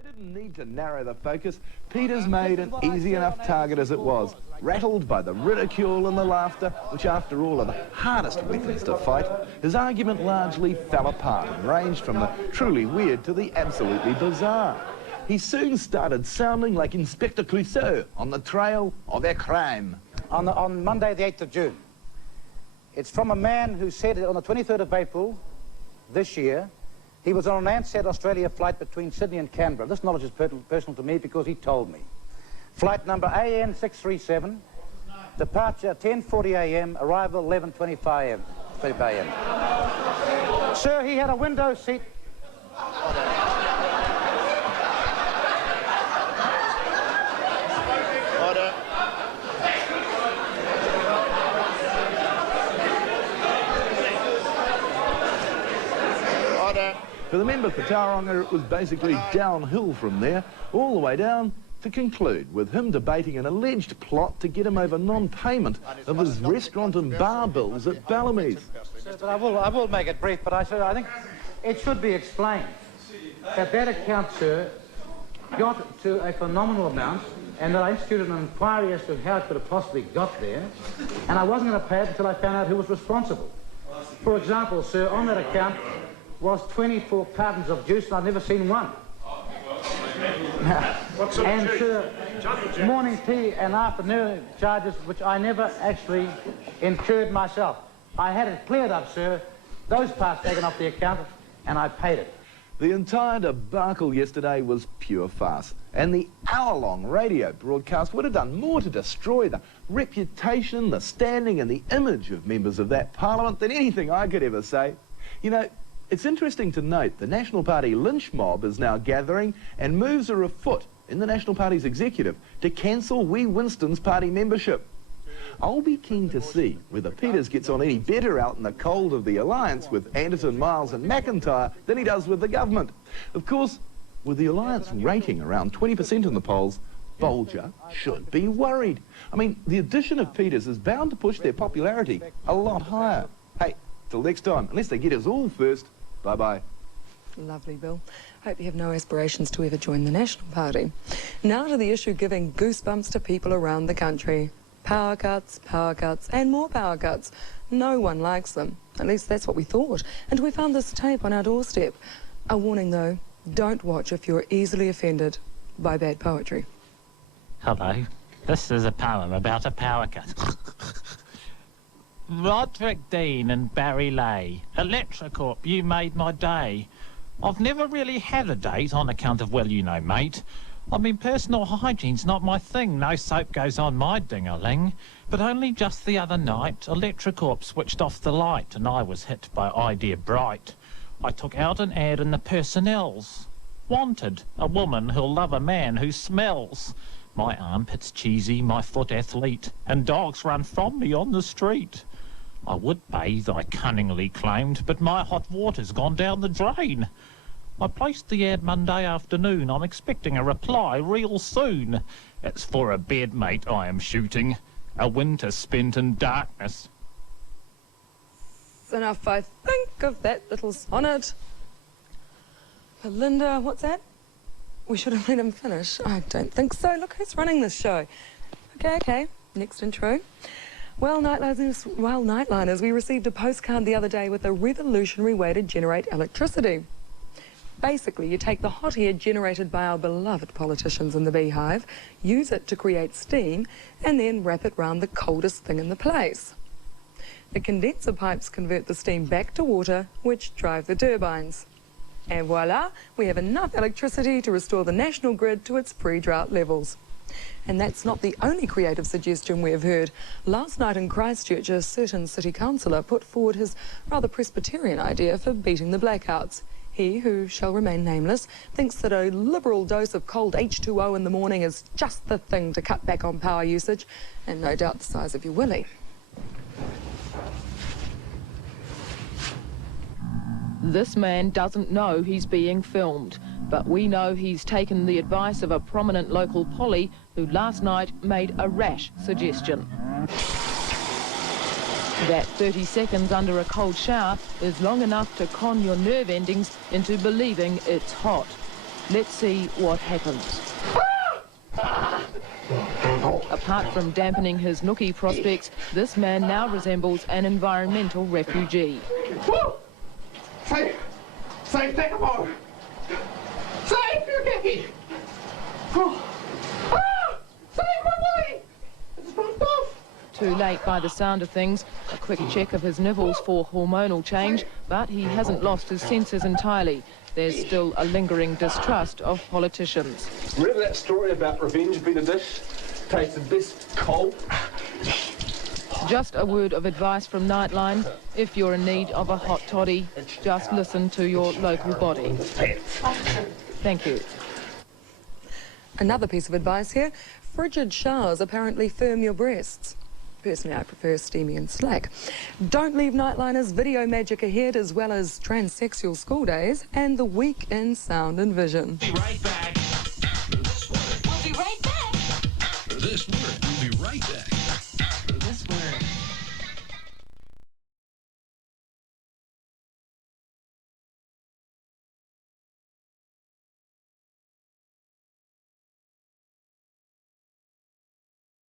They didn't need to narrow the focus. Peters made an easy enough target as it was, rattled by the ridicule and the laughter, which after all are the hardest weapons to fight. His argument largely fell apart and ranged from the truly weird to the absolutely bizarre. He soon started sounding like Inspector Clouseau on the trail of a crime. On Monday the 8th of June. It's from a man who said that on the 23rd of April this year, he was on an Ansett Australia flight between Sydney and Canberra. This knowledge is personal to me because he told me. Flight number AN 637, departure 10:40 a.m, arrival 11:25 a.m. Sir, he had a window seat. Order. Order. For the member for Tauranga, it was basically downhill from there, all the way down to conclude with him debating an alleged plot to get him over non-payment of his restaurant and bar bills at Bellamy's. Sir, but I will make it brief, but I think it should be explained that that account, sir, got to a phenomenal amount, and that I instituted an inquiry as to how it could have possibly got there, and I wasn't going to pay it until I found out who was responsible. For example, sir, on that account was 24 cartons of juice, and I've never seen one. And sir, morning tea and afternoon charges, which I never actually incurred myself. I had it cleared up, sir, those parts taken off the account, and I paid it. The entire debacle yesterday was pure farce, and the hour-long radio broadcast would have done more to destroy the reputation, the standing and the image of members of that parliament than anything I could ever say. You know, it's interesting to note the National Party lynch mob is now gathering, and moves are afoot in the National Party's executive to cancel wee Winston's party membership. I'll be keen to see whether Peters gets on any better out in the cold of the alliance with Anderson, Miles and McIntyre than he does with the government. Of course, with the alliance rating around 20% in the polls, Boldger should be worried. I mean, the addition of Peters is bound to push their popularity a lot higher. Hey, till next time, unless they get us all first, bye-bye. Lovely, Bill. Hope you have no aspirations to ever join the National Party. Now to the issue giving goosebumps to people around the country. Power cuts, and more power cuts. No one likes them. At least that's what we thought. And we found this tape on our doorstep. A warning, though, don't watch if you're easily offended by bad poetry. Hello. This is a poem about a power cut. Roderick Dean and Barry Lay. Electricorp, you made my day. I've never really had a date on account of, well, you know, mate. I mean, personal hygiene's not my thing. No soap goes on my ding-a-ling. But only just the other night, Electricorp switched off the light and I was hit by idea bright. I took out an ad in the Personnel's. Wanted, a woman who'll love a man who smells. My armpit's cheesy, my foot athlete, and dogs run from me on the street. I would bathe, I cunningly claimed, but my hot water's gone down the drain. I placed the ad Monday afternoon. I'm expecting a reply real soon. It's for a bedmate I am shooting. A winter spent in darkness. Enough, I think, of that little sonnet. But Linda, what's that? We should have let him finish. I don't think so. Look who's running this show. Okay. Next intro. Well, Nightliners, we received a postcard the other day with a revolutionary way to generate electricity. Basically, you take the hot air generated by our beloved politicians in the beehive, use it to create steam, and then wrap it round the coldest thing in the place. The condenser pipes convert the steam back to water, which drive the turbines. And voila, we have enough electricity to restore the national grid to its pre-drought levels. And that's not the only creative suggestion we have heard. Last night in Christchurch, a certain city councillor put forward his rather Presbyterian idea for beating the blackouts. He, who shall remain nameless, thinks that a liberal dose of cold H2O in the morning is just the thing to cut back on power usage, and no doubt the size of your willy. This man doesn't know he's being filmed, but we know he's taken the advice of a prominent local polly who last night made a rash suggestion. That 30 seconds under a cold shower is long enough to con your nerve endings into believing it's hot. Let's see what happens. Apart from dampening his nookie prospects, this man now resembles an environmental refugee. Save Singapore! Save Pukaki! Save my body! It's dropped off! Too late by the sound of things. A quick check of his nivels for hormonal change, but he hasn't lost his senses entirely. There's still a lingering distrust of politicians. Remember that story about revenge being a dish? Tasted best cold? Just a word of advice from Nightline. If you're in need of a hot toddy, just listen to your local body. Thank you. Another piece of advice here. Frigid showers apparently firm your breasts. Personally, I prefer steamy and slack. Don't leave Nightliner's video magic ahead, as well as transsexual school days and the week in sound and vision. Be right back. We'll be right back. For this work, we'll be right back.